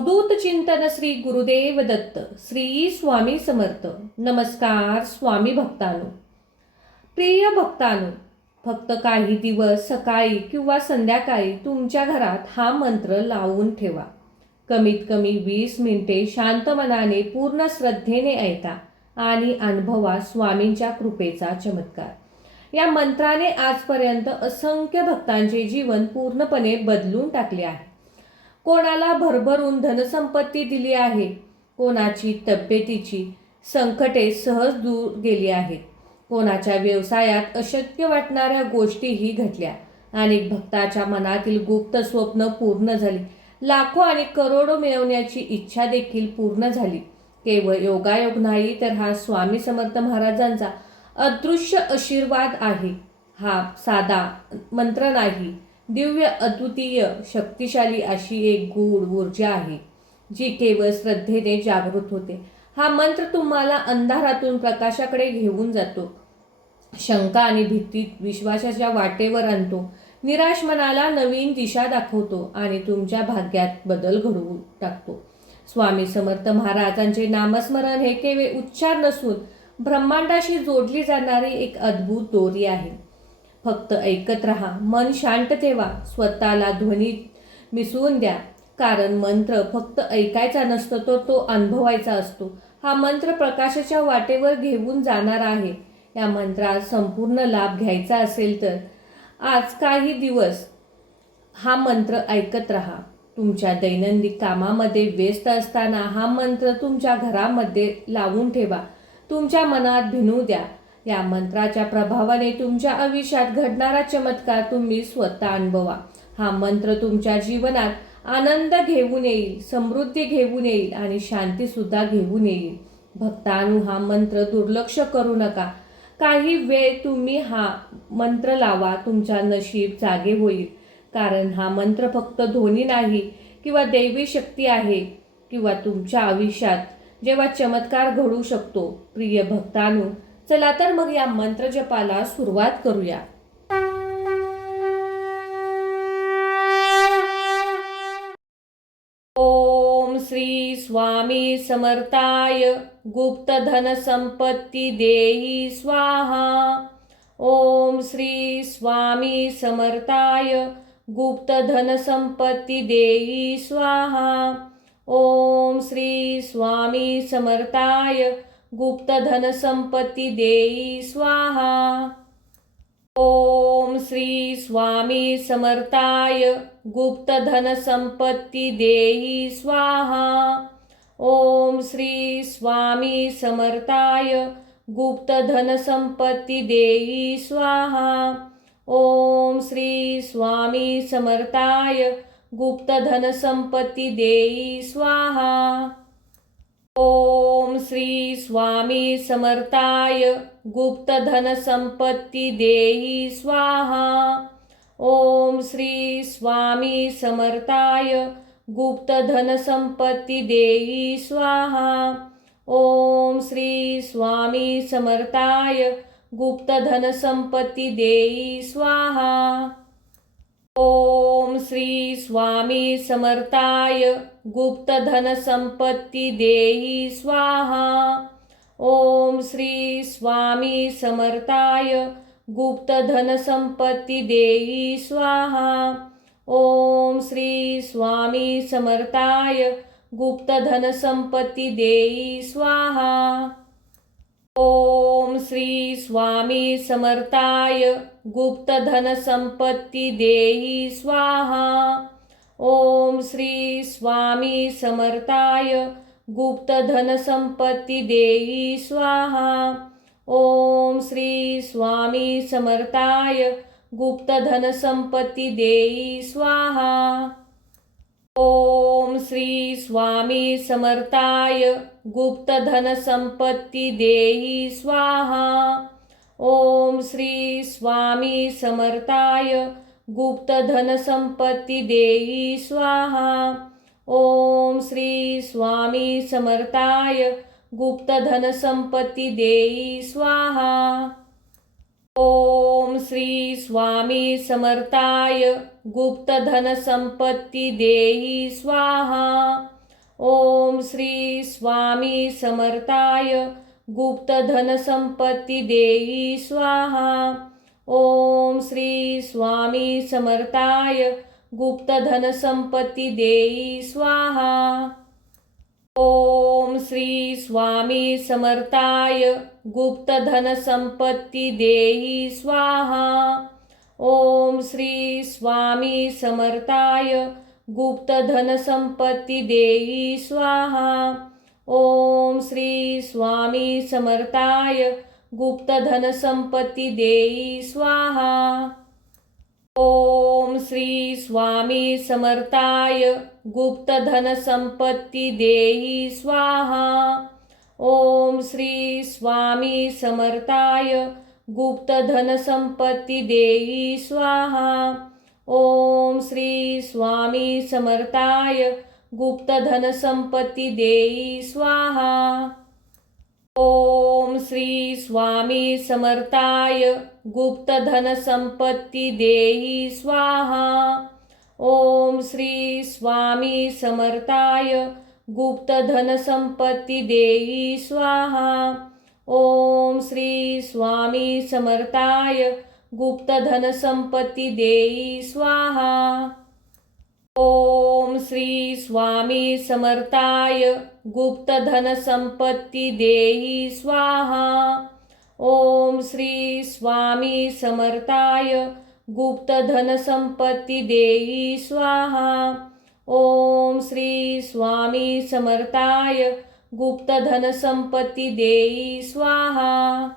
अवधूत चिंतन श्री गुरुदेव दत्त श्री स्वामी समर्थ. नमस्कार स्वामी भक्तांनो. प्रिय भक्तांनो, फक्त काही दिवस सकाळी किंवा संध्याकाळी तुमच्या घरात हा मंत्र लावून ठेवा. कमीत कमी 20 मिनिटे शांत मनाने पूर्ण श्रद्धेने ऐका आणि अनुभवा स्वामींच्या कृपेचा चमत्कार. या मंत्राने आजपर्यंत असंख्य भक्तांचे जीवन पूर्णपणे बदलून टाकले आहे. कोणाला भरभरून धनसंपत्ती दिली आहे, कोणाची तब्येतीची संकटे सहज दूर गेली आहेत, कोणाच्या व्यवसायात अशक्य वाटणाऱ्या गोष्टीही घडल्या. अनेक भक्ताच्या मनातील गुप्त स्वप्न पूर्ण झाली. लाखो आणि करोडो मिळवण्याची इच्छा देखील पूर्ण झाली. केवळ योगायोग नाही, तर हा स्वामी समर्थ महाराजांचा अदृश्य आशीर्वाद आहे. हा साधा मंत्र नाही, दिव्य अद्वितीय शक्तिशाली अशी एक गूढ ऊर्जा आहे, जी केवळ श्रद्धेने जागृत होते. हा मंत्र तुम्हाला अंधारातून प्रकाशाकडे घेऊन जातो, शंका आणि भीती विश्वासाच्या वाटेवर आणतो, निराश मनाला नवीन दिशा दाखवतो आणि तुमच्या भाग्यात बदल घडवून टाकतो. स्वामी समर्थ महाराजांचे नामस्मरण हे केवळ उच्चार नसून ब्रह्मांडाशी जोडली जाणारी एक अद्भुत दोरी आहे. फक्त ऐकत राहा, मन शांत ठेवा, स्वतःला ध्वनीत मिसळून द्या. कारण मंत्र फक्त ऐकायचा नसतो, तर तो अनुभवायचा असतो. हा मंत्र प्रकाशाच्या वाटेवर घेऊन जाणार आहे. या मंत्रात संपूर्ण लाभ घ्यायचा असेल तर आज काही दिवस हा मंत्र ऐकत राहा. तुमच्या दैनंदिन कामामध्ये व्यस्त असताना हा मंत्र तुमच्या घरामध्ये लावून ठेवा. तुमच्या मनात भिनू द्या. या मंत्राच्या प्रभावाने तुमच्या आयुष्यात घडणारा चमत्कार तुम्ही स्वतः अनुभवा. हा मंत्र तुमच्या जीवनात आनंद घेऊन येईल, समृद्धी घेऊन येईल आणि शांती सुद्धा घेऊन येईल. भक्तांनो, हा मंत्र दुर्लक्ष करू नका. काही वेळ तुम्ही हा मंत्र लावा, तुमचा नशीब जागे होईल. कारण हा मंत्र फक्त ध्वनी नाही किंवा दैवी शक्ती आहे, किंवा तुमच्या आयुष्यात जेव्हा चमत्कार घडू शकतो. प्रिय भक्तांनो, चला तर मग या मंत्र जपाला सुरुवात करूया. ओम श्री स्वामी समर्थाय गुप्त धन संपत्ती देहि स्वाहा. ओम श्री स्वामी समर्थाय गुप्त धन संपत्ती देहि स्वाहा. ओम श्री स्वामी समर्थाय गुप्त धन संपत्ती देहि स्वाहा. ओम श्री स्वामी समर्थाय गुप्त धन संपत्ती देहि स्वाहा. ओम श्री स्वामी समर्थाय गुप्त धन संपत्ती देहि स्वाहा. ओम श्री स्वामी समर्थाय गुप्त धन संपत्ती देहि स्वाहा. ओम श्री स्वामी समर्थाय गुप्त धन संपत्ती देहि स्वाहा. ओम श्री स्वामी समर्थाय गुप्त धन संपत्ती देहि स्वाहा. ओम श्री स्वामी समर्थाय गुप्त धन संपत्ती देहि स्वाहा. ओम श्री स्वामी समर्थाय गुप्त धन संपत्ती देहि स्वाहा. ओम श्री स्वामी समर्थाय गुप्त धन संपत्ती देहि स्वाहा. ओम श्री स्वामी समर्थाय गुप्त धन संपत्ती देहि स्वाहा. ओम श्री स्वामी समर्थाय गुप्त धन संपत्ती देहि स्वाहा. ओम श्री स्वामी समर्थाय गुप्त धन संपत्ती देहि स्वाहा. ओम श्री स्वामी समर्थाय गुप्त धन संपत्ती देहि स्वाहा. ओम श्री स्वामी समर्थाय गुप्त धन संपत्ती देहि स्वाहा. ओम श्री स्वामी समर्थाय गुप्त धन संपत्ती देहि स्वाहा. ओम श्री स्वामी समर्थाय गुप्त धन संपत्ती देहि स्वाहा. ओम श्री स्वामी समर्थाय गुप्त धन संपत्ती देहि स्वाहा. ओम श्री स्वामी समर्थाय गुप्त धन संपत्ती देई स्वाहा. ओम श्री स्वामी समर्थाय गुप्त धन संपत्ती देई स्वाहा. ओम श्री स्वामी समर्थाय गुप्त धन संपत्ती देई स्वाहा. ओम श्री स्वामी समर्थाय गुप्त धन संपत्ती देई स्वाहा. ओम श्री स्वामी समर्थाय गुप्त धन संपत्ती देई स्वाहा. ओम श्री स्वामी समर्थाय गुप्त धन संपत्ती देई स्वाहा. ओम श्री स्वामी समर्थाय गुप्त धन संपत्ती देई स्वाहा. ओम श्री स्वामी समर्थाय गुप्त धन संपत्ती देई स्वाहा. ओम श्री स्वामी समर्थाय गुप्त धन संपत्ती देई स्वाहा. ओम श्री स्वामी समर्थाय गुप्त धन संपत्ती देई स्वाहा. ओम श्री स्वामी समर्थाय गुप्त धन संपत्ती देई स्वाहा. ओम श्री स्वामी समर्थाय गुप्त धन संपत्ती देई स्वाहा. ओम श्री स्वामी समर्थाय गुप्त धन संपत्ती देई स्वाहा. ओम श्री स्वामी समर्थाय गुप्त धन संपत्ती देई स्वाहा.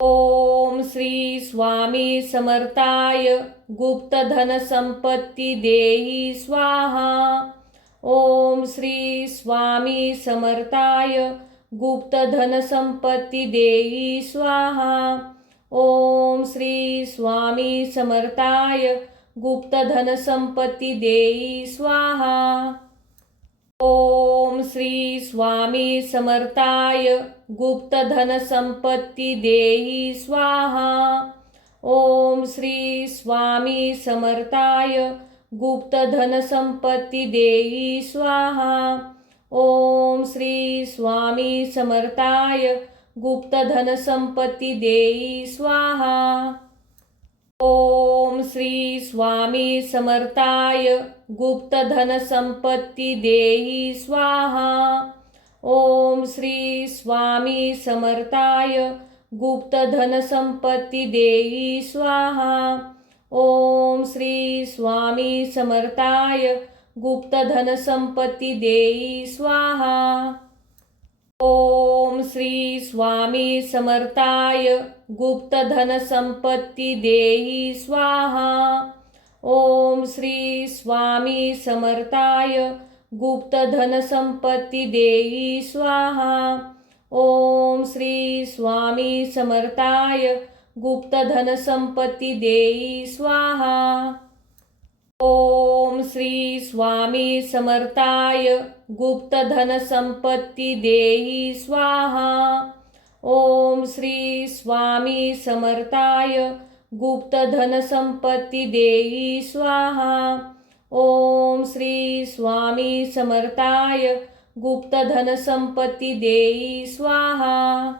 ओम श्री स्वामी समर्थाय गुप्त धन संपत्ती देई स्वाहा. ओम श्री स्वामी समर्थाय गुप्त धन संपत्ती देई स्वाहा. ओम श्री स्वामी समर्थाय गुप्त धन संपत्ती देई स्वाहा. ओम श्री स्वामी समर्थाय गुप्त धन संपत्ती देई स्वाहा. ओम श्री स्वामी समर्थाय गुप्त धन संपत्ती देई स्वाहा. ओम श्री स्वामी समर्थाय गुप्त धन संपत्ती देई स्वाहा. ओम श्री स्वामी समर्थाय गुप्त धन संपत्ती देई स्वाहा. ओम श्री स्वामी समर्थाय गुप्त धन संपत्ती देई स्वाहा. ओम श्री स्वामी समर्थाय गुप्त धन संपत्ती देई स्वाहा. ओम श्री स्वामी समर्थाय गुप्त धन संपत्ती देई स्वाहा. ओम श्री स्वामी समर्थाय गुप्त धन संपत्ती देई स्वाहा. ओम श्री स्वामी समर्थाय गुप्त धन संपत्ती देई स्वाहा. ओम श्री स्वामी समर्थाय गुप्त धन संपत्ती देई स्वाहा. ओम श्री स्वामी समर्थाय गुप्त धन संपत्ती देई स्वाहा. ओम श्री स्वामी समर्थाय गुप्त धन संपत्ती देई स्वाहा.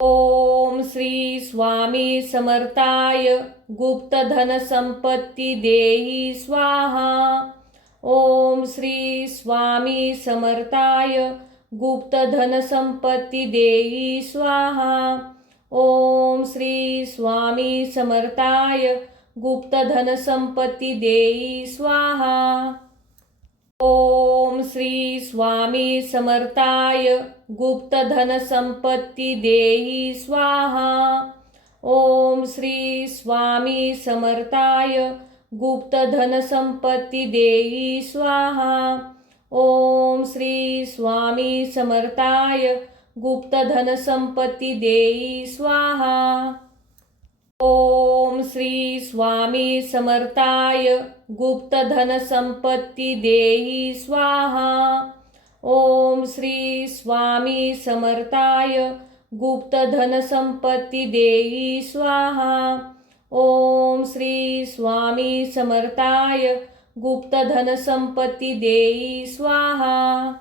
ओम श्री स्वामी समर्थाय गुप्त धन संपत्ती देई स्वाहा. ओम श्री स्वामी समर्थाय गुप्त धन संपत्ती देई स्वाहा. ओम श्री स्वामी समर्थाय गुप्त धन संपत्ती देई स्वाहा. ओम श्री स्वामी समर्थाय गुप्त धन संपत्ती देई स्वाहा. ओम श्री स्वामी समर्थाय गुप्त धन संपत्ती देई स्वाहा. ओम श्री स्वामी समर्थाय गुप्त धन संपत्ती देई स्वाहा. ओम श्री स्वामी समर्थाय गुप्त धन संपत्ती देई स्वाहा. ओम श्री स्वामी समर्थाय गुप्त धन संपत्ती देई स्वाहा. ओम श्री स्वामी समर्थाय गुप्त धन संपत्ती देई स्वाहा.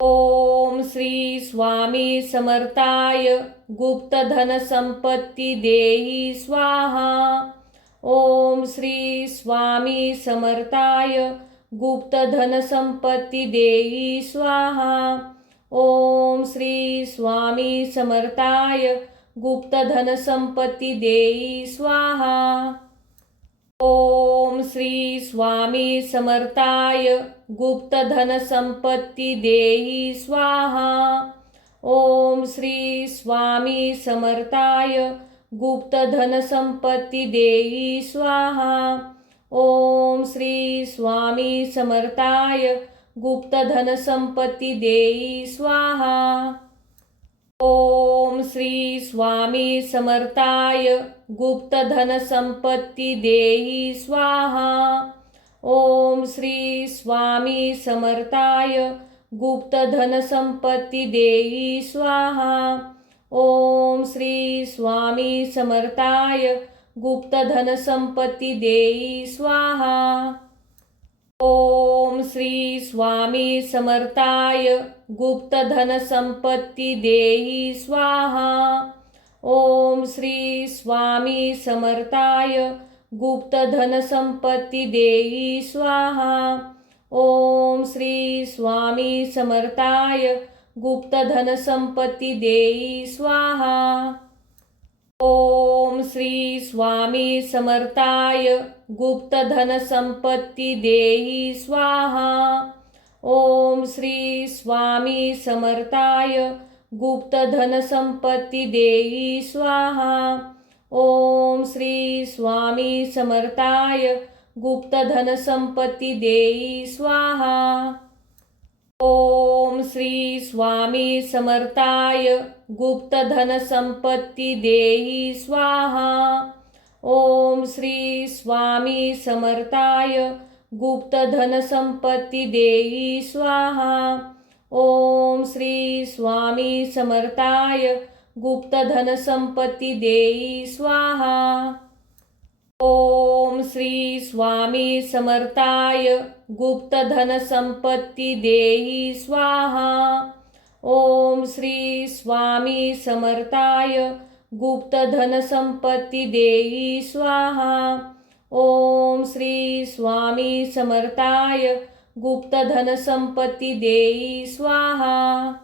ओम श्री स्वामी समर्थाय गुप्त धन संपत्ती देई स्वाहा. ओम श्री स्वामी समर्थाय गुप्त धन संपत्ती देई स्वाहा. ओम श्री स्वामी समर्थाय गुप्त धन संपत्ती देई स्वाहा. ओम श्री स्वामी समर्थाय गुप्त धन संपत्ती देई स्वाहा. ओम श्री स्वामी समर्थाय गुप्त धन संपत्ती देई स्वाहा. ओम श्री स्वामी समर्थाय गुप्त धन संपत्ती देई स्वाहा. ओम श्री स्वामी समर्थाय गुप्त धन संपत्ती देई स्वाहा. ओम श्री स्वामी समर्थाय गुप्त धन संपत्ती देई स्वाहा. ओम श्री स्वामी समर्थाय गुप्त धन संपत्ती देई स्वाहा. ओम श्री स्वामी समर्थाय गुप्त धन संपत्ती देई स्वाहा. ओम श्री स्वामी समर्थाय गुप्त धन संपत्ती देई स्वाहा. ओम श्री स्वामी समर्थाय गुप्त धन संपत्ती देई स्वाहा. ओम श्री स्वामी समर्थाय गुप्त धन संपत्ती देई स्वाहा. ओम श्री स्वामी समर्थाय गुप्त धन संपत्ती देई स्वाहा. ओम श्री स्वामी समर्थाय गुप्त धन संपत्ती देई स्वाहा. ओम श्री स्वामी समर्थाय गुप्त धन संपत्ती देई स्वाहा. ओम श्री स्वामी समर्थाय गुप्त धन संपत्ती देई स्वाहा. ओम श्री स्वामी समर्थाय गुप्त धन संपत्ती देई स्वाहा. ओम श्री स्वामी समर्थाय गुप्त धन संपत्ती देई स्वाहा. ओम श्री स्वामी समर्थाय गुप्त धन संपत्ती देई स्वाहा. ओम श्री स्वामी समर्थाय गुप्त धन संपत्ती देई स्वाहा.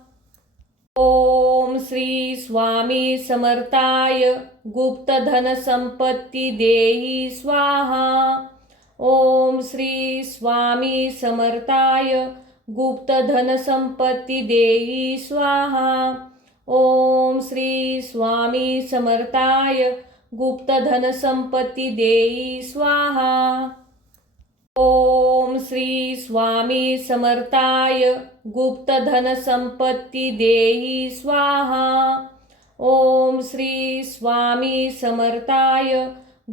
ओम श्री स्वामी समर्थाय गुप्त धन संपत्ती देई स्वाहा. ओम श्री स्वामी समर्थाय गुप्त धन संपत्ती देई स्वाहा. ओम श्री स्वामी समर्थाय गुप्त धन संपत्ती देई स्वाहा. ओम श्री स्वामी समर्थाय गुप्त धन संपत्ती देई स्वाहा. ओम श्री स्वामी समर्थाय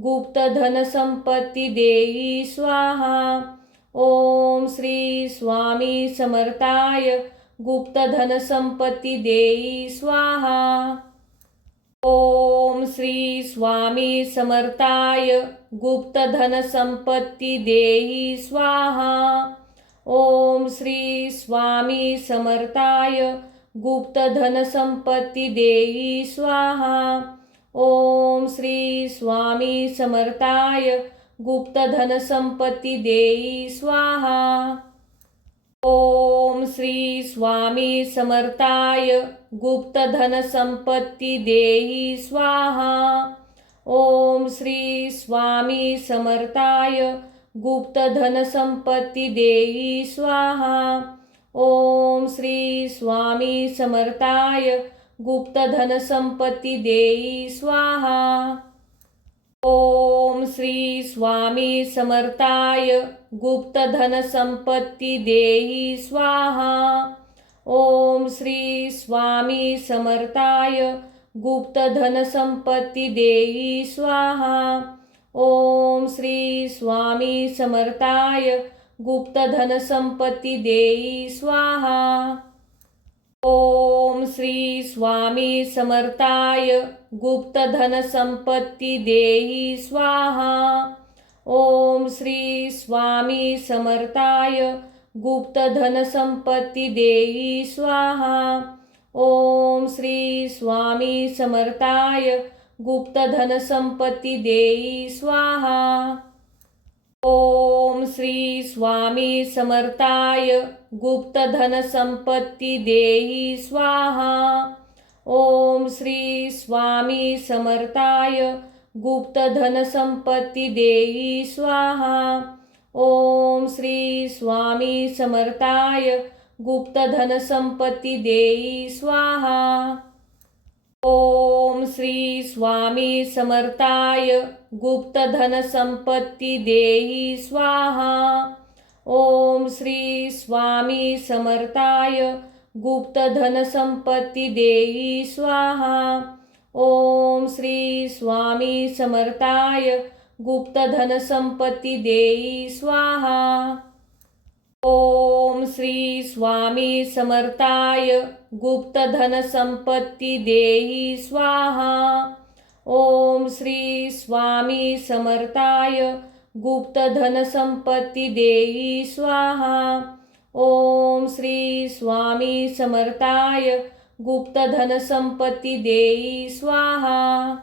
गुप्त धन संपत्ती देई स्वाहा. ओम श्री स्वामी समर्थाय गुप्त धन संपत्ती देई स्वाहा. ओम श्री स्वामी समर्थाय गुप्त धन संपत्ती देई स्वाहा. ओम श्री स्वामी समर्थाय गुप्त धन संपत्ती देई स्वाहा. ओम श्री स्वामी समर्थाय गुप्त धन संपत्ती देई स्वाहा. ओम श्री स्वामी समर्थाय गुप्त धन संपत्ती देई स्वाहा. ओम श्री स्वामी समर्थाय गुप्त धन संपत्ती देई स्वाहा. ओम श्री स्वामी समर्थाय गुप्त धन संपत्ती देई स्वाहा. ओम श्री स्वामी समर्थाय गुप्त धन संपत्ती देई स्वाहा. ओम श्री स्वामी समर्थाय गुप्त धन संपत्ती देई स्वाहा. ओम श्री स्वामी समर्थाय गुप्त धन संपत्ती देई स्वाहा. ओम श्री स्वामी समर्थाय गुप्त धन संपत्ती देई स्वाहा. ओम श्री स्वामी समर्थाय गुप्त धन संपत्ती देई स्वाहा. ओम श्री स्वामी समर्थाय गुप्त धन संपत्ती देई स्वाहा. ओम श्री स्वामी समर्थाय गुप्त धन संपत्ती देई स्वाहा. ओम श्री स्वामी समर्थाय गुप्त धन संपत्ती देई स्वाहा. ओम श्री स्वामी समर्थाय गुप्त धन संपत्ती देई स्वाहा. ओम श्री स्वामी समर्थाय गुप्त धन संपत्ती देई स्वाहा. ओम श्री स्वामी समर्थाय गुप्त धन संपत्ती देई स्वाहा. ओम श्री स्वामी समर्थाय गुप्त धन संपत्ती देई स्वाहा. ओम श्री स्वामी समर्थाय गुप्त धन संपत्ती देई स्वाहा. ओम श्री स्वामी समर्थाय गुप्त धन संपत्ती देई स्वाहा. ओम श्री स्वामी समर्थाय गुप्त धन संपत्ती देई स्वाहा.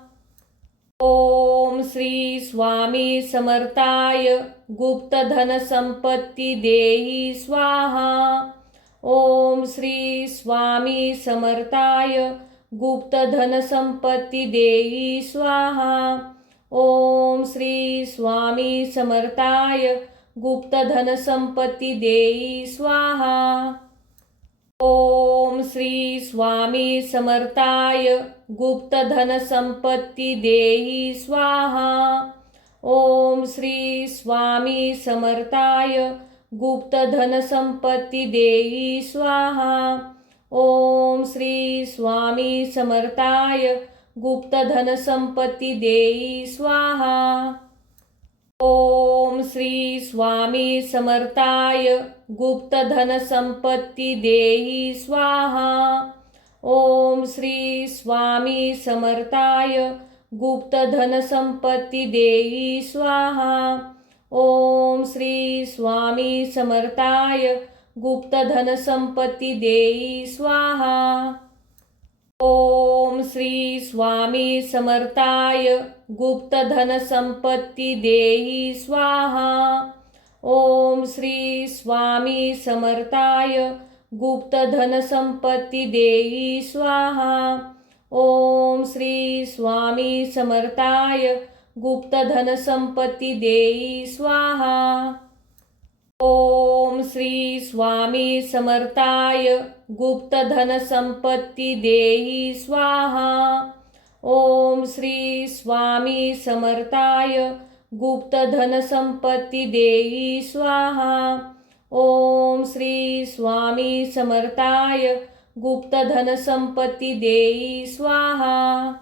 ओम श्री स्वामी समर्थाय गुप्त धन संपत्ती देई स्वाहा. ओम श्री स्वामी समर्थाय गुप्त धन संपत्ती देई स्वाहा. ओम श्री स्वामी समर्थाय गुप्त धन संपत्ती देई स्वाहा. ओम श्री स्वामी समर्थाय गुप्त धन संपत्ती देई स्वाहा. ओम श्री स्वामी समर्थाय गुप्त धन संपत्ती देई स्वाहा. ओम श्री स्वामी समर्थाय गुप्त धन संपत्ती देई स्वाहा. ओम श्री स्वामी समर्थाय गुप्त धन संपत्ती देई स्वाहा. ओम श्री स्वामी समर्थाय गुप्त धन संपत्ती देई स्वाहा. ओम श्री स्वामी समर्थाय गुप्त धन संपत्ती देई स्वाहा. ओम श्री स्वामी समर्थाय गुप्त धन संपत्ती देई स्वाहा. ओम श्री स्वामी समर्थाय गुप्त धन संपत्ती देई स्वाहा. ओम श्री स्वामी समर्थाय गुप्त धन संपत्ती देई स्वाहा. ओम श्री स्वामी समर्थाय गुप्त धन संपत्ती देई स्वाहा. ओम श्री स्वामी समर्थाय गुप्त धन संपत्ती देई स्वाहा. ओम श्री स्वामी समर्थाय गुप्त धन संपत्ती देई स्वाहा.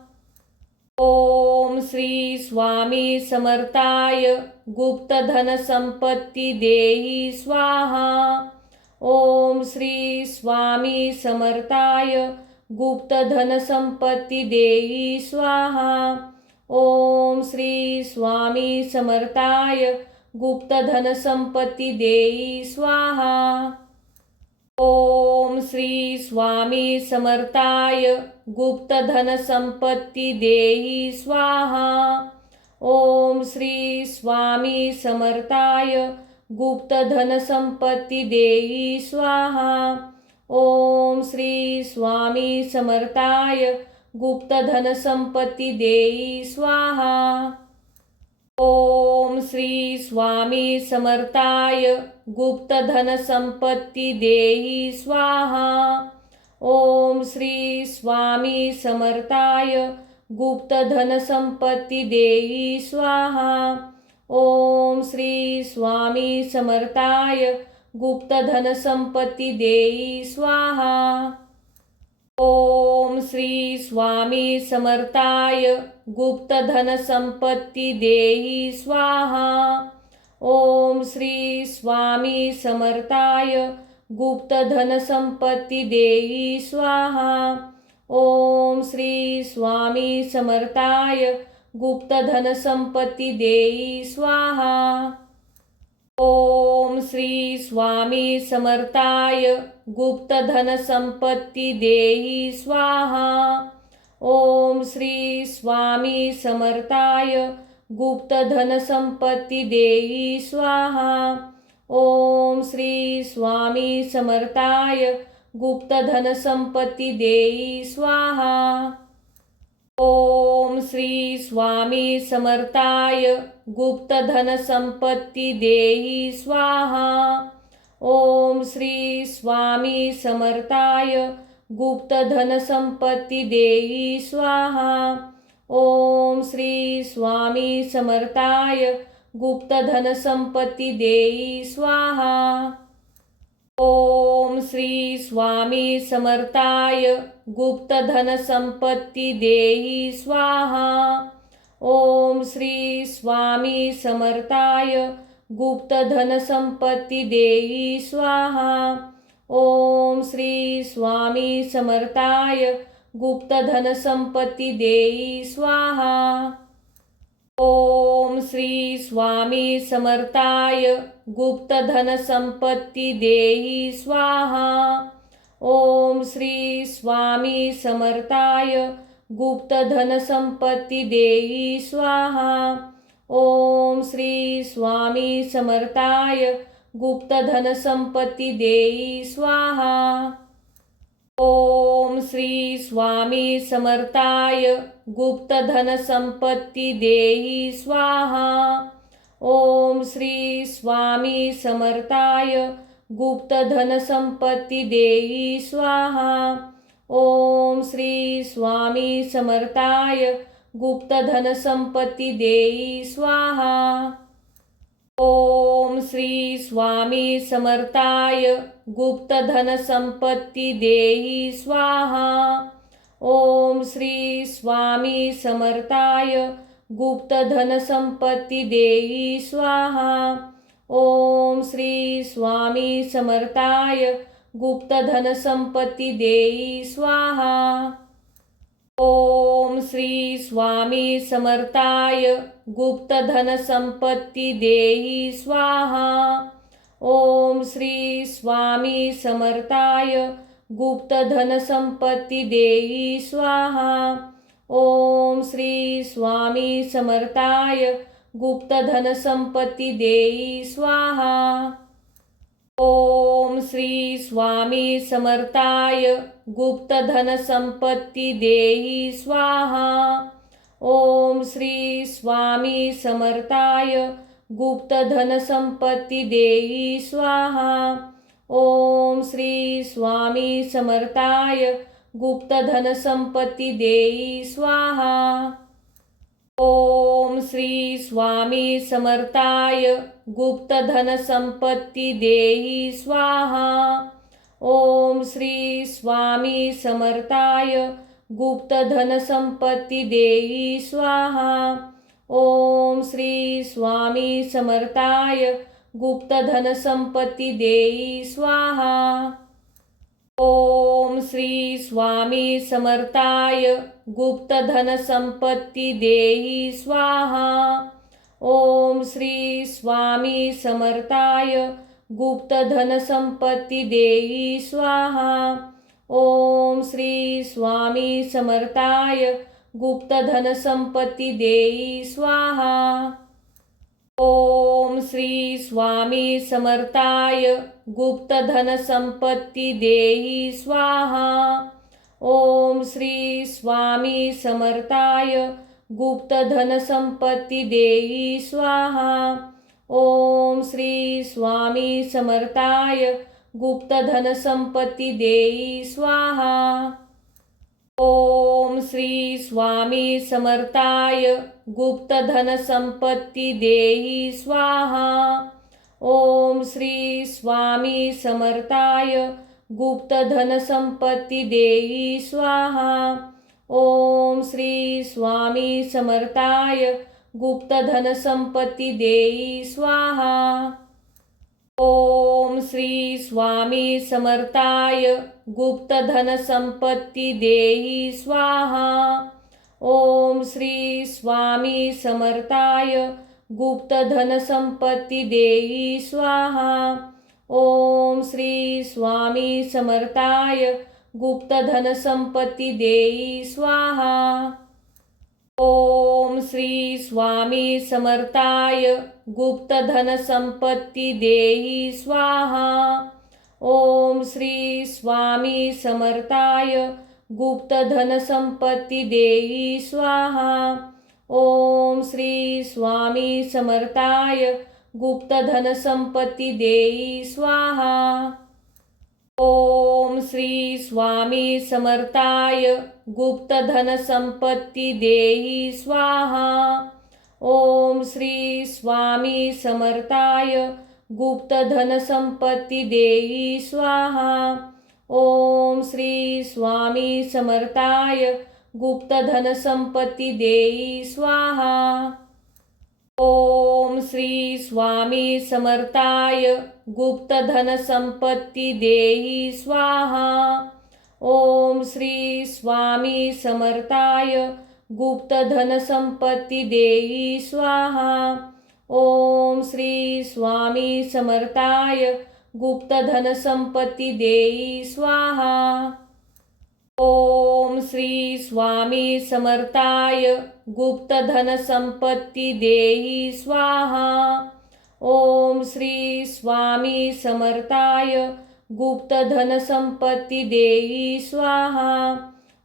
ओम श्री स्वामी समर्थाय गुप्त धन संपत्ती देई स्वाहा. ओम श्री स्वामी समर्थाय गुप्त धन संपत्ती देई स्वाहा. ओम श्री स्वामी समर्थाय गुप्त धन संपत्ती देई स्वाहा. ओम श्री स्वामी समर्थाय गुप्त धन संपत्ती देई स्वाहा. ओम श्री स्वामी समर्थाय गुप्त धन संपत्ती देई स्वाहा. ओम श्री स्वामी समर्थाय गुप्त धन संपत्ती देई स्वाहा. ओम श्री स्वामी समर्थाय गुप्त धन संपत्ती देई स्वाहा. ओम श्री स्वामी समर्थाय गुप्त धन संपत्ती देई स्वाहा. ओम श्री स्वामी समर्थाय गुप्त धन संपत्ती देई स्वाहा. ओम श्री स्वामी समर्थाय गुप्त धन संपत्ती देई स्वाहा. ओम श्री स्वामी समर्थाय गुप्त धन संपत्ती देई स्वाहा. ओम श्री स्वामी समर्थाय गुप्त धन संपत्ती देई स्वाहा. ओम श्री स्वामी समर्थाय गुप्त धन संपत्ती देई स्वाहा. ओम श्री स्वामी समर्थाय गुप्त धन संपत्ती देई स्वाहा. ओम श्री स्वामी समर्थाय गुप्त धन संपत्ती देई स्वाहा. ओम श्री स्वामी समर्थाय गुप्त धन संपत्ती देई स्वाहा. ओम श्री स्वामी समर्थाय गुप्त धन संपत्ती देई स्वाहा. ओम श्री स्वामी समर्थाय गुप्त धन संपत्ती देई स्वाहा. ओम श्री स्वामी समर्थाय गुप्त धन संपत्ती देई स्वाहा. ओम श्री स्वामी समर्थाय गुप्त धन संपत्ती देई स्वाहा. ओम श्री स्वामी समर्थाय गुप्त धन संपत्ती देई स्वाहा. ओम श्री स्वामी समर्थाय गुप्त धन संपत्ती देई स्वाहा. ओम श्री स्वामी समर्थाय गुप्त धन संपत्ती देई स्वाहा. ओम श्री स्वामी समर्थाय गुप्त धन संपत्ती देई स्वाहा. ओम श्री स्वामी समर्थाय गुप्त धन संपत्ती देई स्वाहा. ओम श्री स्वामी समर्थाय गुप्त धन संपत्ती देई स्वाहा. ओम श्री स्वामी समर्थाय गुप्त धन संपत्ती देई स्वाहा. ओम श्री स्वामी समर्थाय गुप्त धन संपत्ती देई स्वाहा. ओम श्री स्वामी समर्थाय गुप्त धन संपत्ती देई स्वाहा. ओम श्री स्वामी समर्थाय गुप्त धन संपत्ती देई स्वाहा. ओम श्री स्वामी समर्थाय गुप्त धन संपत्ती देई स्वाहा. ओम श्री स्वामी समर्थाय गुप्त धन संपत्ती देई स्वाहा. ओम श्री स्वामी समर्थाय गुप्त धन संपत्ती देई स्वाहा. ओम श्री स्वामी समर्थाय गुप्त धन संपत्ती देई स्वाहा. ओम श्री स्वामी समर्थाय गुप्त धन संपत्ती देई स्वाहा. ओम श्री स्वामी समर्थाय गुप्त धन संपत्ती देई स्वाहा. ओम श्री स्वामी समर्थाय गुप्त धन संपत्ती देई स्वाहा. ओम श्री स्वामी समर्थाय गुप्त धन संपत्ती देई स्वाहा. ओम श्री स्वामी समर्थाय गुप्त धन संपत्ती देई स्वाहा. ओम श्री स्वामी समर्थाय गुप्त धन संपत्ती देई स्वाहा. ओम श्री स्वामी समर्थाय गुप्त धन संपत्ती देई स्वाहा. ओम श्री स्वामी समर्थाय गुप्त धन संपत्ती देई स्वाहा. ओम श्री स्वामी समर्थाय गुप्त धन संपत्ती देई स्वाहा. ओम श्री स्वामी समर्थाय गुप्त धन संपत्ती देई स्वाहा. ओम श्री स्वामी समर्थाय गुप्त धन संपत्ती देई स्वाहा. ओम श्री स्वामी समर्थाय गुप्त धन संपत्ती देई स्वाहा. ओम श्री स्वामी समर्थाय गुप्त धन संपत्ती देई स्वाहा. ओम श्री स्वामी समर्थाय गुप्त धन संपत्ती देई स्वाहा. ओम श्री स्वामी समर्थाय गुप्त धन संपत्ती देई स्वाहा. ओम श्री स्वामी समर्थाय गुप्त धन संपत्ती देई स्वाहा. ओम श्री स्वामी समर्थाय गुप्त धन संपत्ती देई स्वाहा. ओम श्री स्वामी समर्थाय गुप्त धन संपत्ती देई स्वाहा. ओम श्री स्वामी समर्थाय गुप्त धन संपत्ती देई स्वाहा. ओम श्री स्वामी समर्थाय गुप्त धन संपत्ती देई स्वाहा. ओम श्री स्वामी समर्थाय गुप्त धन संपत्ती देई स्वाहा. ओम श्री स्वामी समर्थाय गुप्त धन संपत्ती देई स्वाहा. ओम श्री स्वामी समर्थाय गुप्त धन संपत्ती देई स्वाहा. ओम श्री स्वामी समर्थाय गुप्त धन संपत्ती देई स्वाहा. ओम श्री स्वामी समर्थाय गुप्त धन संपत्ती देई स्वाहा. ओम श्री स्वामी समर्थाय गुप्त धन संपत्ती देई स्वाहा. ओम श्री स्वामी समर्थाय गुप्त धन संपत्ती देई स्वाहा. ओम श्री स्वामी समर्थाय गुप्त धन संपत्ती देई स्वाहा.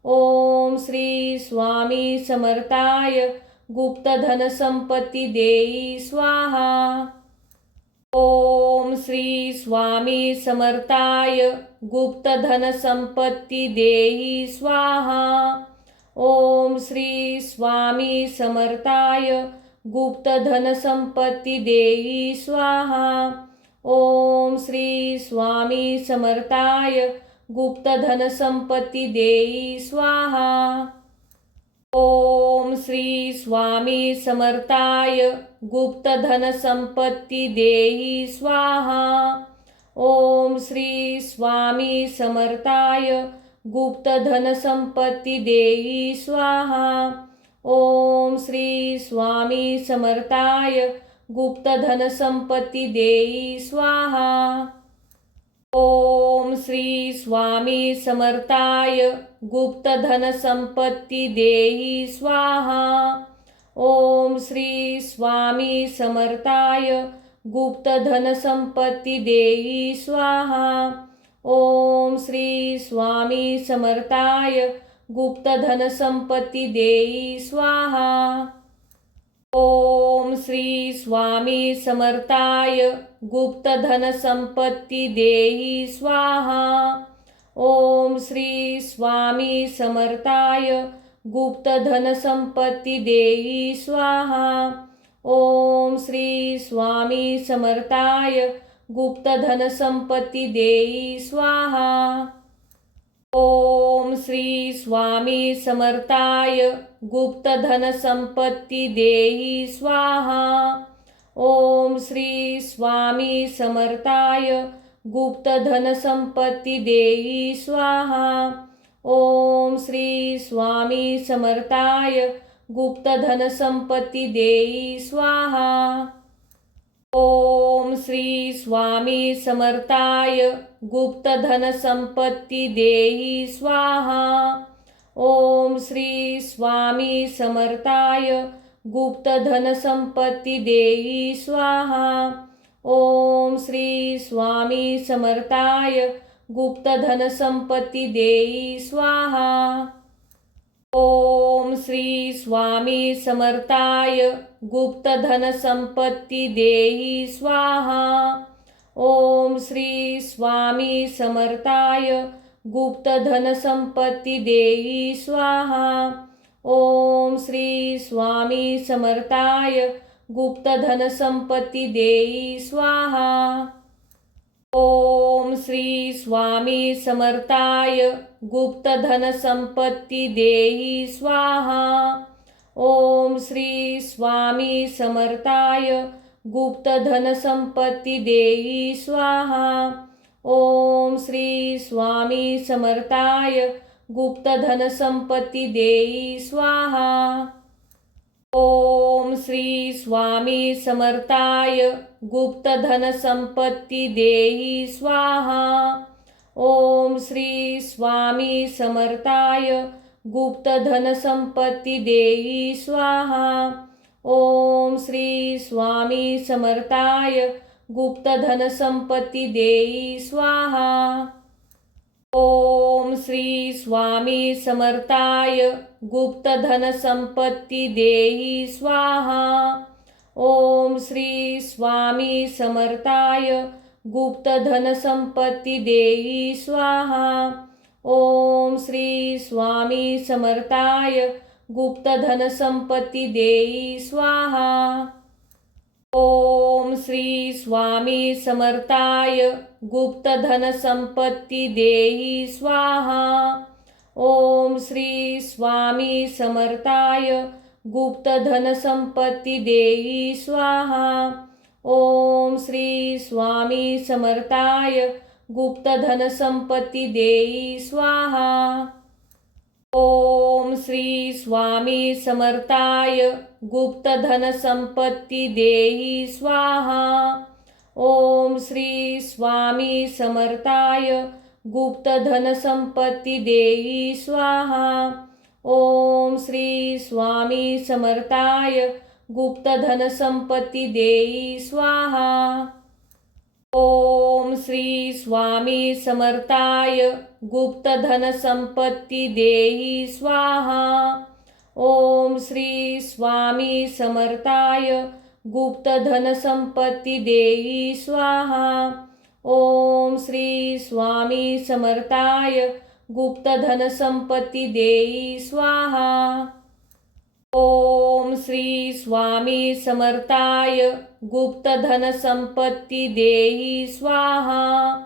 ओम श्री स्वामी समर्थाय गुप्त धन संपत्ती देई स्वाहा. ओम श्री स्वामी समर्थाय गुप्त धन संपत्ती देई स्वाहा. ओम श्री स्वामी समर्थाय गुप्त धन संपत्ती देई स्वाहा. ओम श्री स्वामी समर्थाय गुप्त धन संपत्ती देई स्वाहा. ओम श्री स्वामी समर्थाय गुप्त धन संपत्ती देई स्वाहा. ओम श्री स्वामी समर्थाय गुप्त धन संपत्ती देई स्वाहा. ओम श्री स्वामी समर्थाय गुप्त धन संपत्ती देई स्वाहा. ओम श्री स्वामी समर्थाय गुप्त धन संपत्ती देई स्वाहा. ओम श्री स्वामी समर्थाय गुप्त धन संपत्ती देई स्वाहा. ओम श्री स्वामी समर्थाय गुप्त धन संपत्ती देई स्वाहा. ओम श्री स्वामी समर्थाय गुप्त धन संपत्ती देई स्वाहा. ओम श्री स्वामी समर्थाय गुप्त धन संपत्ती देई स्वाहा. ओम श्री स्वामी समर्थाय गुप्त धन संपत्ती देई स्वाहा. ओम श्री स्वामी समर्थाय गुप्त धन संपत्ती देई स्वाहा. ओम श्री स्वामी समर्थाय गुप्त धन संपत्ती देई स्वाहा. ओम श्री स्वामी समर्थाय गुप्त धन संपत्ती देई स्वाहा. ओम श्री स्वामी समर्थाय गुप्त धन संपत्ती देई स्वाहा. ओम श्री स्वामी समर्थाय गुप्त धन संपत्ती देई स्वाहा. ओम श्री स्वामी समर्थाय गुप्त धन संपत्ती देई स्वाहा. ओम श्री स्वामी समर्थाय गुप्त धन संपत्ती देई स्वाहा. ओम श्री स्वामी समर्थाय गुप्त धन संपत्ती देई स्वाहा. ओम श्री स्वामी समर्थाय गुप्त धन संपत्ती देई स्वाहा. ओम श्री स्वामी समर्थाय गुप्त धन संपत्ती देई स्वाहा. ओम श्री स्वामी समर्थाय गुप्त धन संपत्ती देई स्वाहा. ओम श्री स्वामी समर्थाय गुप्त धन संपत्ती देई स्वाहा. ओम श्री स्वामी समर्थाय गुप्त धन संपत्ती देई स्वाहा. ओम श्री स्वामी समर्थाय गुप्त धन संपत्ती देई स्वाहा. ओम श्री स्वामी समर्थाय गुप्त धन संपत्ती देई स्वाहा. ओम श्री स्वामी समर्थाय गुप्त धन संपत्ती देई स्वाहा. ओम श्री स्वामी समर्थाय गुप्त धन संपत्ती देई स्वाहा. ओम श्री स्वामी समर्थाय गुप्त धन संपत्ती देई स्वाहा. ओम श्री स्वामी समर्थाय गुप्त धन संपत्ती देई स्वाहा. ओम श्री स्वामी समर्थाय गुप्त धन संपत्ती देई स्वाहा. ओम श्री स्वामी समर्थाय गुप्त धन संपत्ती देई स्वाहा. ओम श्री स्वामी समर्थाय गुप्त धन संपत्ती देई स्वाहा. ओम श्री स्वामी समर्थाय गुप्त धन संपत्ती देई स्वाहा. ओम श्री स्वामी समर्थाय गुप्त धन संपत्ती देई स्वाहा. ओम श्री स्वामी समर्थाय गुप्त धन संपत्ती देई स्वाहा. ओम श्री स्वामी समर्थाय गुप्त धन संपत्ती देई स्वाहा. ओम श्री स्वामी समर्थाय गुप्त धन संपत्ती देई स्वाहा. ओम श्री स्वामी समर्थाय गुप्त धन संपत्ती देई स्वाहा.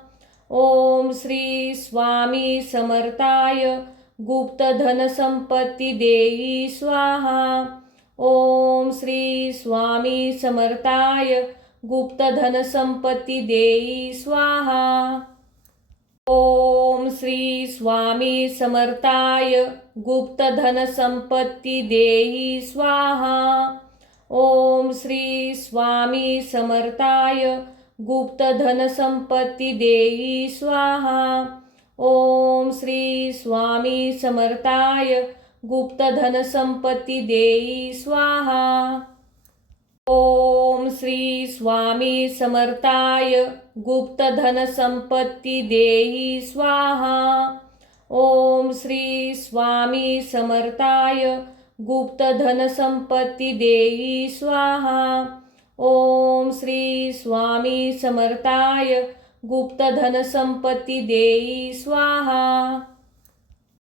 ओम श्री स्वामी समर्थाय गुप्त धन संपत्ती देई स्वाहा. ओम श्री स्वामी समर्थाय गुप्त धन संपत्ती देई स्वाहा. ओम श्री स्वामी समर्थाय गुप्त धन संपत्ती देई स्वाहा. ओम श्री स्वामी समर्थाय गुप्त धन संपत्ती देई स्वाहा. ओम श्री स्वामी समर्थाय गुप्त धन संपत्ती देई स्वाहा. ओम श्री स्वामी समर्थाय गुप्त धन संपत्ती देई स्वाहा. ओम श्री स्वामी समर्थाय गुप्त धन संपत्ती देई स्वाहा. ओम श्री स्वामी समर्थाय गुप्त धन संपत्ती देई स्वाहा.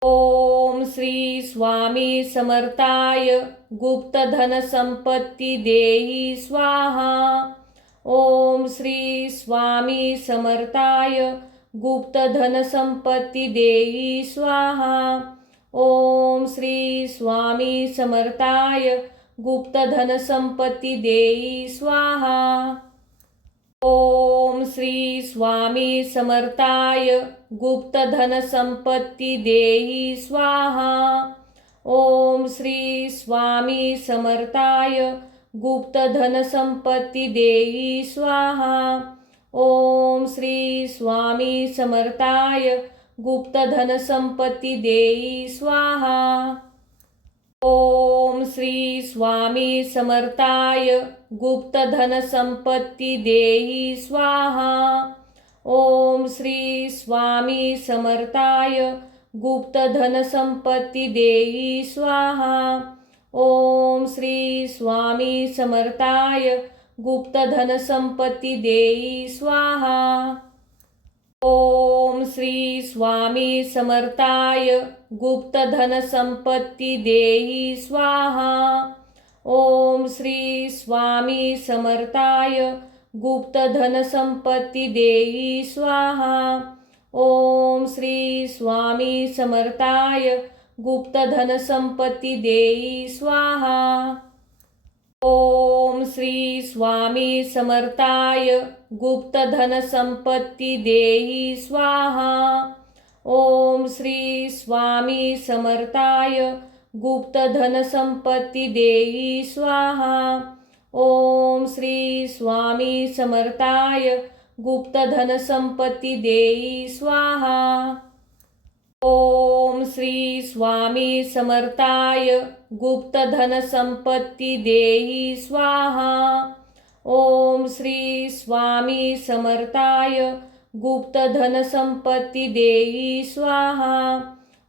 ओम श्री स्वामी समर्थाय गुप्त धन संपत्ती देई स्वाहा. ओम श्री स्वामी समर्थाय गुप्त धन संपत्ती देई स्वाहा. ओम श्री स्वामी समर्थाय गुप्त धन संपत्ती देई स्वाहा. ओम श्री स्वामी समर्थाय गुप्त धन संपत्ती देई स्वाहा. ओम श्री स्वामी समर्थाय गुप्त धन संपत्ती देई स्वाहा. ओम श्री स्वामी समर्थाय गुप्त धन संपत्ती देई स्वाहा. ओम श्री स्वामी समर्थाय गुप्त धन संपत्ती देई स्वाहा. ओम श्री स्वामी समर्थाय गुप्त धन संपत्ती देई स्वाहा. ओम श्री स्वामी समर्थाय गुप्त धन संपत्ती देई स्वाहा. ओम श्री स्वामी समर्थाय गुप्त धन संपत्ती देई स्वाहा. ओम श्री स्वामी समर्थाय गुप्त धन संपत्ती देई स्वाहा. ओम श्री स्वामी समर्थाय गुप्त धन संपत्ती देई स्वाहा. ओम श्री स्वामी समर्थाय गुप्त धन संपत्ती देई स्वाहा. ओम श्री स्वामी समर्थाय गुप्त धन संपत्ती देई स्वाहा. ओम श्री स्वामी समर्थाय गुप्त धन संपत्ती देई स्वाहा. ओम श्री स्वामी समर्थाय गुप्त धन संपत्ती देई स्वाहा. ओम श्री स्वामी समर्थाय गुप्त धन संपत्ती देई स्वाहा.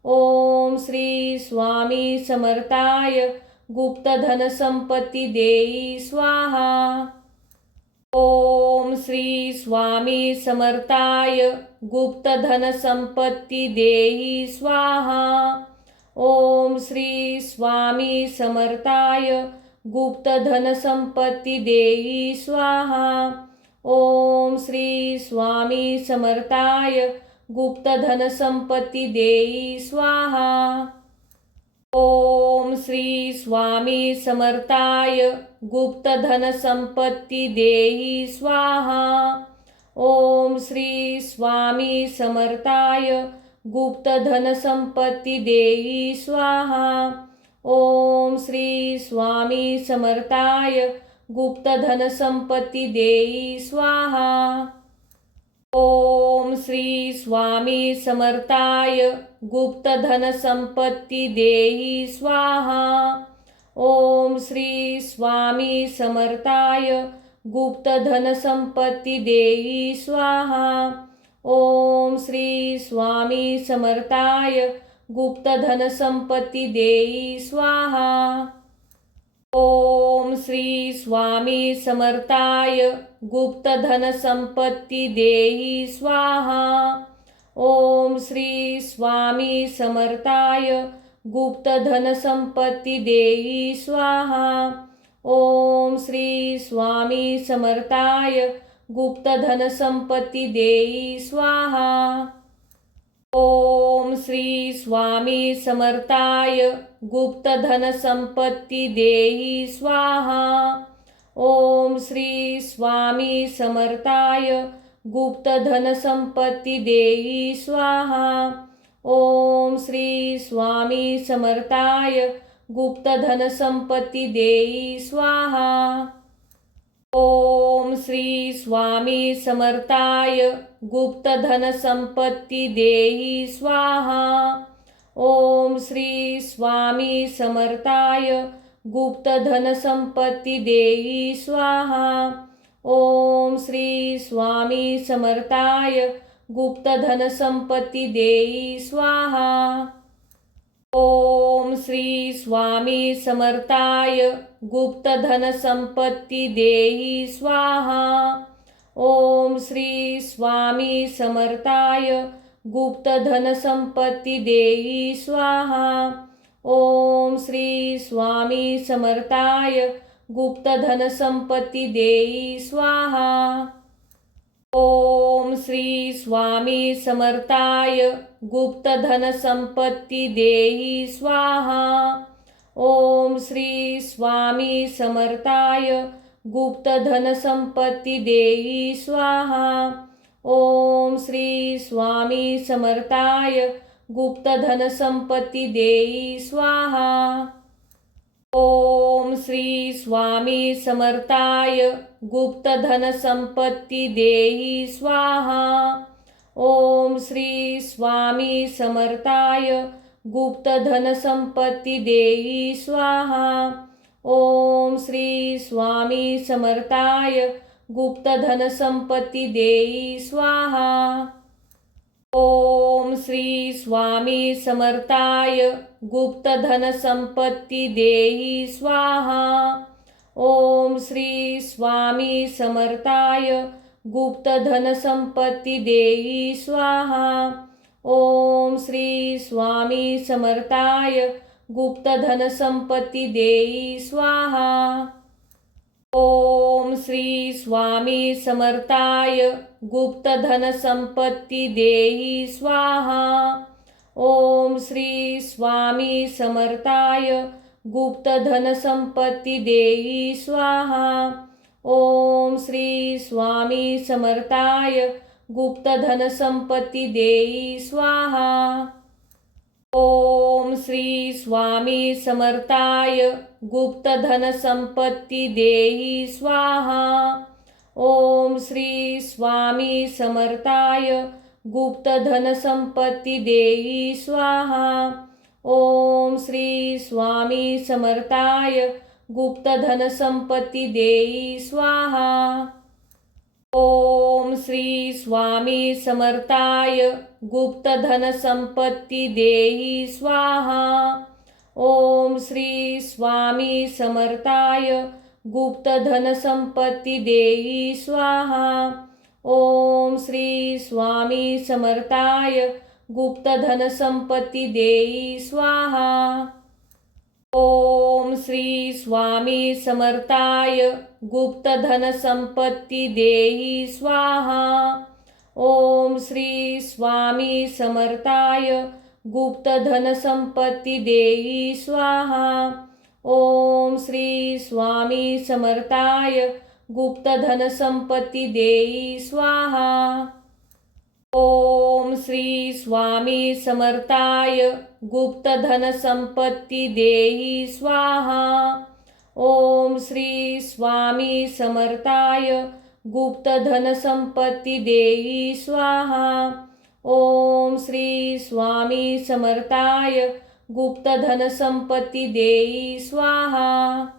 ओम श्री स्वामी समर्थाय गुप्त धन संपत्ती देई स्वाहा. ओम श्री स्वामी समर्थाय गुप्त धन संपत्ती देई स्वाहा. ओम श्री स्वामी समर्थाय गुप्त धन संपत्ती देई स्वाहा. ओम श्री स्वामी समर्थाय गुप्त धन संपत्ती देई स्वाहा. ओम श्री स्वामी समर्थाय गुप्त धन संपत्ती देई स्वाहा. ओम श्री स्वामी समर्थाय गुप्त धन संपत्ती देई स्वाहा. ओम श्री स्वामी समर्थाय गुप्त धन संपत्ती देई स्वाहा. ओम श्री स्वामी समर्थाय गुप्त धन संपत्ती देई स्वाहा. ओम श्री स्वामी समर्थाय गुप्त धन संपत्ती देई स्वाहा. ओम श्री स्वामी समर्थाय गुप्त धन संपत्ती देई स्वाहा. ओम श्री स्वामी समर्थाय गुप्त धन संपत्ती देई स्वाहा. ओम श्री स्वामी समर्थाय गुप्त धन संपत्ती देई स्वाहा. ओम श्री स्वामी समर्थाय गुप्त धन संपत्ती देई स्वाहा. ओम श्री स्वामी समर्थाय गुप्त धन संपत्ती देई स्वाहा. ओम श्री स्वामी समर्थाय गुप्त धन संपत्ती देई स्वाहा. ओम श्री स्वामी समर्थाय गुप्त धन संपत्ती देई स्वाहा. ओम श्री स्वामी समर्थाय गुप्त धन संपत्ती देई स्वाहा. ओम श्री स्वामी समर्थाय गुप्त धन संपत्ती देई स्वाहा. ओम श्री स्वामी समर्थाय गुप्त धन संपत्ती देई स्वाहा. ओम श्री स्वामी समर्थाय गुप्त धन संपत्ती देई स्वाहा. ओम श्री स्वामी समर्थाय गुप्त धन संपत्ती देई स्वाहा. ओम श्री स्वामी समर्थाय गुप्त धन संपत्ती देई स्वाहा. ओम श्री स्वामी समर्थाय गुप्त धन संपत्ती देई स्वाहा. ओम श्री स्वामी समर्थाय गुप्त धन संपत्ती देई स्वाहा. ओम श्री स्वामी समर्थाय गुप्त धन संपत्ती देई स्वाहा. ओम श्री स्वामी समर्थाय गुप्त धन संपत्ती देई स्वाहा. ओम श्री स्वामी समर्थाय गुप्त धन संपत्ती देई स्वाहा. ओम श्री स्वामी समर्थाय गुप्त धन संपत्ती देई स्वाहा. ओम श्री स्वामी समर्थाय गुप्त धन संपत्ती देई स्वाहा. ओम श्री स्वामी समर्थाय गुप्त धन संपत्ती देई स्वाहा. ओम श्री स्वामी समर्थाय गुप्त धन संपत्ती देई स्वाहा. ओम श्री स्वामी समर्थाय गुप्त धन संपत्ती देई स्वाहा. ओम श्री स्वामी समर्थाय गुप्त धन संपत्ती देई स्वाहा. ओम श्री स्वामी समर्थाय गुप्तधनसंपत्ती देई स्वाहा. ओम श्री स्वामी समर्थाय गुप्तधनसंपत्ती देई स्वाहा. ओम श्री स्वामी समर्थाय गुप्तधनसंपत्ती देई स्वाहा. ओम श्री स्वामी समर्थाय गुप्तधनसंपत्ती देई स्वाहा. ओम श्री स्वामी समर्थाय गुप्तधनसंपत्ती देई स्वाहा. ओम श्री स्वामी समर्थाय गुप्तधनसंपत्ती देई स्वाहा. ओम श्री स्वामी समर्थाय गुप्तधनसंपत्ती देई स्वाहा. ओम श्री स्वामी समर्थाय गुप्तधनसंपत्ती देई स्वाहा. ओम श्री स्वामी समर्थाय गुप्तधनसंपत्ती देई स्वाहा. ओम श्री स्वामी समर्थाय गुप्तधनसंपत्ती देई स्वाहा. ओम श्री स्वामी समर्थाय गुप्तधनसंपत्ती देई स्वाहा. ओम श्री स्वामी समर्थाय गुप्तधनसंपत्ती देई स्वाहा. ओम श्री स्वामी समर्थाय गुप्तधनसंपत्ती देई स्वाहा. ओम श्री स्वामी समर्थाय गुप्तधनसंपत्ती देई स्वाहा. ओम श्री स्वामी समर्थाय गुप्तधनसंपत्ती देई स्वाहा. ओम श्री स्वामी समर्थाय गुप्तधनसंपत्ती देई स्वाहा. ओम श्री स्वामी समर्थाय गुप्तधनसंपत्ती देई स्वाहा. ओम श्री स्वामी समर्थाय गुप्तधनसंपत्ती देई स्वाहा.